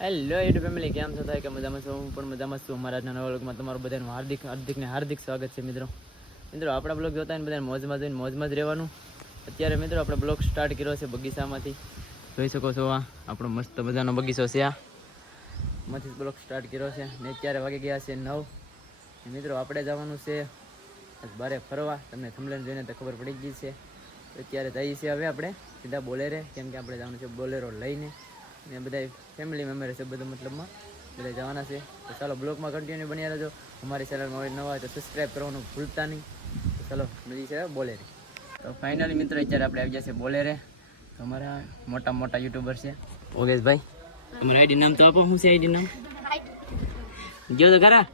Hello YouTube family કેમ છો? થાય કે મજામાં છો? હું પણ મજામાં છું. અમારા આજના નવા વ્લોગમાં તમારું બધાનું હાર્દિક હાર્દિક ને હાર્દિક સ્વાગત છે, મિત્રો. મિત્રો, આપણા બ્લોગ જોતા ને બધાને મોજમાં જોઈને મોજમાં જ રહેવાનું. અત્યારે, મિત્રો, આપણે બ્લોગ સ્ટાર્ટ કર્યો છે બગીચામાંથી. જોઈ શકો છો આ, આપણો મસ્ત મજાનો બગીચો છે આ. માંથી બ્લોગ સ્ટાર્ટ કર્યો છે. ને અત્યારે વાગી ગયા છે નવ. મિત્રો, આપણે જવાનું છે બારે ફરવા. તમને થમલેન જોઈને તો ખબર પડી ગઈ છે. અત્યારે જઈએ છીએ હવે આપણે સીધા બોલેરે. કેમ કે આપણે જવાનું છે બોલેરો લઈને. ને બધા ફેમિલી મેમ્બર છે બધું મતલબમાં. બધા જવાના છે. તો ચાલો બ્લોગમાં કન્ટિન્યુ બન્યા રહેજો. અમારી ચેનલમાં નવા હોય તો સબસ્ક્રાઈબ કરવાનું ભૂલતા નહીં. તો ચાલો મળી છે બોલેરે. તો ફાઇનલી મિત્રો અત્યારે આપણે આવી જશે છે બોલેરે. તો અમારા મોટા મોટા યુટ્યુબર છે. ઓગેશભાઈ તમારું આઈડી નામ તો આપો. શું છે આઈડી નામ? જો તો ખરા.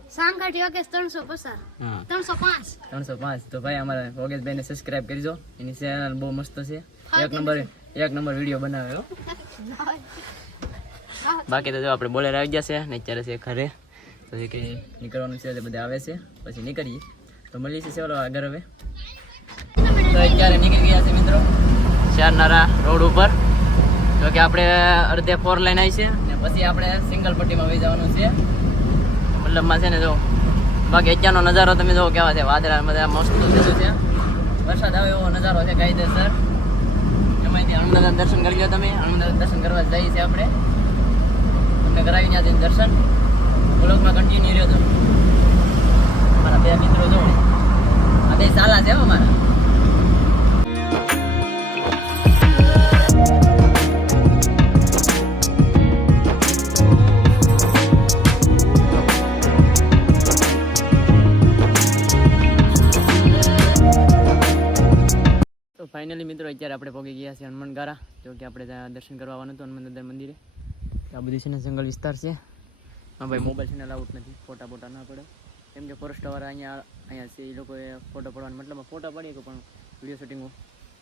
ત્રણસો પચાસ હા. ત્રણસો પાંચ. ત્રણસો પાંચ. તો ભાઈ અમારા યોગેશભાઈને સબસ્ક્રાઇબ કરજો. એની ચેનલ બહુ મસ્ત છે. એક નંબર એક નંબર વીડિયો બનાવે હો. બાકી તો જો આપણે બોલેર આવી ગયા છે, ને અત્યારે છે ઘરે. તો કે નીકળવાનું છે બધા આવે છે. પછી નીકળીએ. તો મળીએ છીએ ચાલો આગળ હવે. તો અત્યારે નીકળી ગયા છે મિત્રો ચારનારા રોડ ઉપર. જો કે આપણે અડધે ફોર લાઈન આવી છે, ને પછી આપણે સિંગલ પટ્ટીમાં વહી જવાનું છે. મતલબમાં છે ને જો, બાકી અત્યારનો નજારો તમે જો કેવા છે, વાદળા બધા મસ્ત થયું છે. વરસાદ આવે એવો નજારો છે કાયદેસર એમાંથી હનુમાન દર્શન કરી લો તમે. હનુમાન દર્શન કરવા જઈએ છીએ આપણે. તમને કરાવી ત્યાંથી દર્શન. બ્લોગમાં કન્ટિન્યુ રહ્યો તો મારા બે મિત્રો જો આ બે સાલા છે હો મારા. તો ફાઇનલી મિત્રો, અત્યારે આપણે પહોંચી ગયા છીએ હનુમાન ગારા જો કે આપણે ત્યાં દર્શન કરવા આવવાનું હતું હનુમાન દાદા મંદિરે. આ બધું છે ને જંગલ વિસ્તાર છે. હા ભાઈ મોબાઈલ છે ને અલાઉટ નથી. ફોટા ફોટા ના પડે. કેમ કે ફોરેસ્ટવાળા અહીંયા અહીંયા છે, એ લોકોએ ફોટો પડવાનો. મતલબ ફોટા પાડીએ કે પણ વીડિયો શૂટિંગ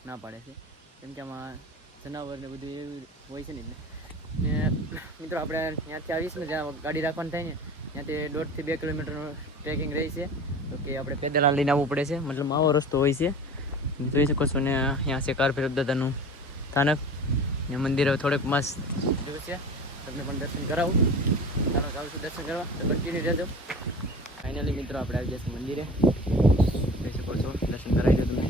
ના પાડે છે. કેમ કે આમાં જનાવર ને બધું એવું હોય છે ને એટલે. ને મિત્રો, આપણે ત્યાંથી આવીશું જ્યાં ગાડી રાખવાની થાય ને, ત્યાંથી દોઢથી બે કિલોમીટરનું ટ્રેકિંગ રહી છે. તો કે આપણે પેદલ લઈને આવવું પડે છે. મતલબ આવો રસ્તો હોય છે. જોઈ શકો છો ને, અહીંયા છે કારભૈરવ દાદાનું સ્થાનક. ને મંદિર થોડેક મસ્ત. છે તમને પણ દર્શન કરાવું. ચાલો જાઉં છું દર્શન કરવા? તો કન્ટિન્યુ રહેજો ફાઇનલી મિત્રો, આપણે આવી જઈશું મંદિરે. જઈ શકો છો. દર્શન કરાવી દો તમે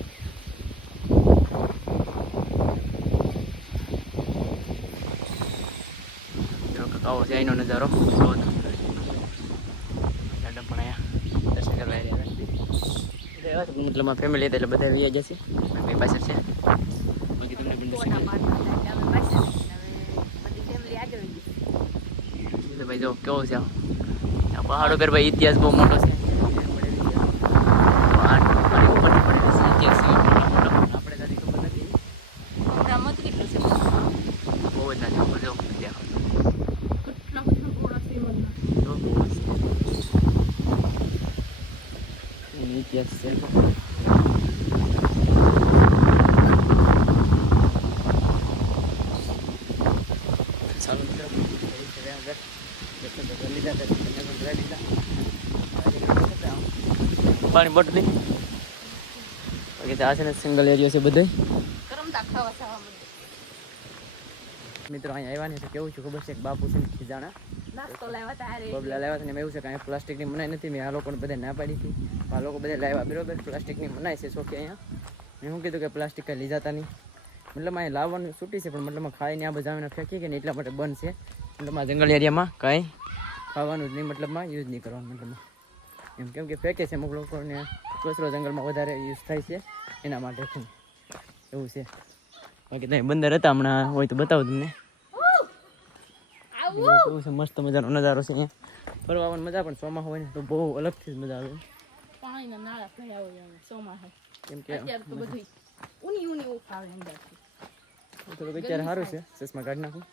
આવો છે અહીંનો નજારો. મેડમ પણ અહીંયા દર્શન કરવા આવ્યા મતલબ ફેમિલી એટલે બધા આવી જશે મારી પાસે છે. બાકી તમને પણ દર્શન કરી એટલે ભાઈ જો કેવો છે? આ પહાડો પર ભાઈ ઇતિહાસ બહુ મોટો છે. પહાડ પહાડ ઉપરથી પડેલો છે ઇતિહાસ છે મોટો મોટો. આપણે ત્યાંથી ખબર નથી બહુ જ નથી ઉપર જો દેખાવ તો બહુ જ છે. એનો ઇતિહાસ છે ચાલો મિત્રો ફરી છે આગળ દર્શન તો કરી લીધા દર્શન તમને પણ બોટલી બાકી આ છે ને સિંગલ એરિયો છે બધે મિત્રો અહીંયા આવ્યા ને તો કેવું છું ખબર છે? કે બાપુ છે ને ખીજાણા. બબલા લાવ્યા છે ને એવું છે કે અહીંયા પ્લાસ્ટિકની મનાઈ નથી મેં આ લોકોને બધા ના પાડી હતી. આ લોકો બધા લાવ્યા બરોબર પ્લાસ્ટિકની મનાઈ છે શોખી અહીંયા. મેં શું કીધું કે પ્લાસ્ટિક કંઈ લીધાતા નહીં. મતલબ અહીંયા લાવવાનું છૂટી છે પણ મતલબ ખાઈને આ બધા ફેંકી કે ને એટલા માટે બંધ છે. મતલબ આ જંગલ એરિયામાં કાંઈ ખાવાનું જ નહીં મતલબમાં યુઝ નહીં કરવાનું મતલબમાં એમ કેમ કે ફેંકે છે અમુક લોકોને કચરો જંગલમાં વધારે યુઝ થાય છે એના માટે એવું છે. બાકી ત્યાં બંદર હતા હમણાં હોય તો બતાવું તમને. કેવું છે મસ્ત મજાનો નજારો છે અહીંયા. ફરવા આવવાની મજા પણ ચોમાસું હોય ને તો બહુ અલગથી જ મજા આવે. કેમ કે થોડુંક અત્યારે સારું છે ચશ્મા કાઢી નાખું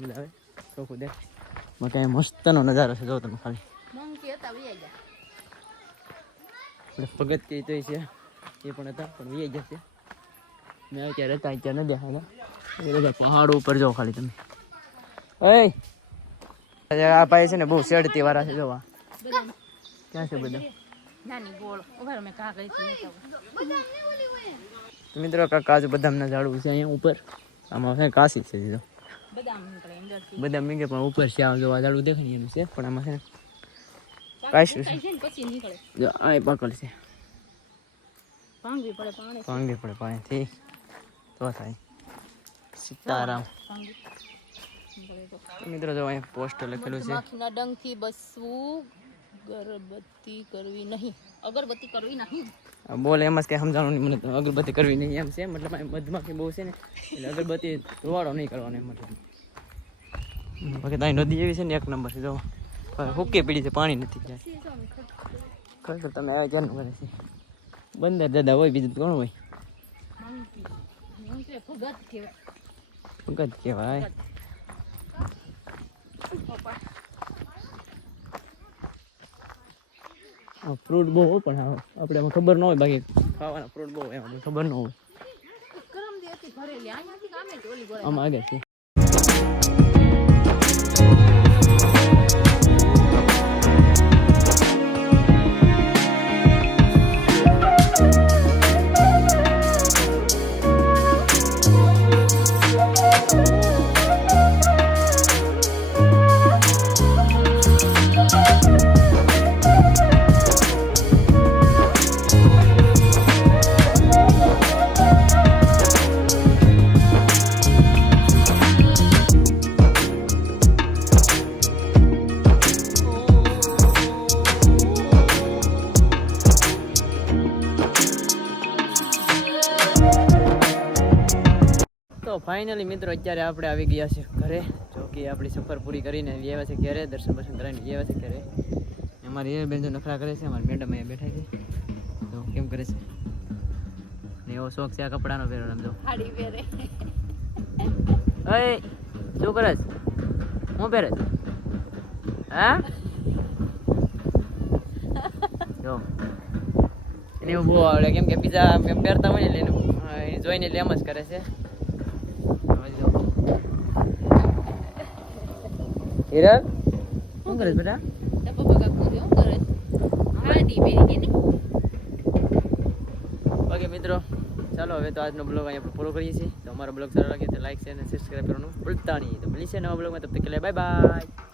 મજા આવે ચોખ્ખું દેખ બાકી મસ્તનો નજારો છે જો તમે ખાલી. આપણે ભગત કે તો છે, એ પણ હતા, પણ વી જશે મેં અત્યારે હતા અત્યારે ન દેખાતા બધા પહાડો ઉપર જો ખાલી તમે. ઓય! આ ભાઈ છે ને બહુ શેડતી વાળા છે, જોવા. ક્યાં છે બધા? મિત્રો કાકા કાજુ બદામના ઝાડવું છે અહીંયા ઉપર. આમાં છે કાશી છે દીધો બધા મીંગે પણ ઉપર છે આમ જોવા વાદળું દેખાય એમ છે પણ આમાં છે કાંઈ આ પકડ છે. ભાંગવી પડે પાણી. ભાંગી પડે પાણીથી. તો થાય. સીતારામ. મિત્રો જો અહીંયા પોસ્ટર લખેલું છે. ડંગથી બસવું. અગરબત્તી કરવી નહીં. અગરબત્તી કરવી નહીં? બોલ એમ જ કઈ સમજાણું નહીં. મને તો અગરબત્તી કરવી નહીં એમ છે. મતલબ મધમાખી બહુ છે ને એટલે અગરબત્તી ધોવાડો નહીં કરવાનો એમ મતલબ. બાકી તો નદી એવી છે ને એક નંબર છે જો. હુકે પીડી છે પાણી નથી જાય ખરેખર તમે આવ્યા ક્યારનું કરે છે? બંદર દાદા હોય બીજું કોણ હોય? ભગત કહેવાય. ભગત કહેવાય. ફ્રૂટ બહુ હોય પણ આપણે એમાં ખબર ન હોય બાકી ખાવાના ફ્રૂટ બહુ હોય, એમાં ખબર ન હોય. આમાં આગળ છે. તો ફાઇનલી મિત્રો અત્યારે આપણે આવી ગયા છે ઘરે જો કે આપણી સફર પૂરી કરીને આવ્યા છે ઘરે દર્શન બર્શન કરાવીને આવ્યા છે ઘરે. અમારી એ બેન જો નખરા કરે છે અમારી મેડમ અહીંયા બેઠા છે. તો કેમ કરે છે? ને એવો શોખ છે આ કપડાનો પહેરો સમજો. પહેરે. અય શું કરે છે? હું પહેરે છે? હા? જો. એને એવું બહુ આવડે કેમ કે બીજા પહેરતા હોય ને એટલે એનું જોઈને એટલે એમ જ કરે છે. હિરલ શું કરે બેટા? ઓકે મિત્રો. ચાલો હવે તો આજનો બ્લોગ અહીંયા પૂરો કરીએ છીએ. તો અમારો બ્લોગ સારો લાગે તો લાઈક છે અને સબસ્ક્રાઈબ કરવાનું ભૂલતા નહીં. તો છીએ નવા બ્લોગમાં. તબ તક બાય બાય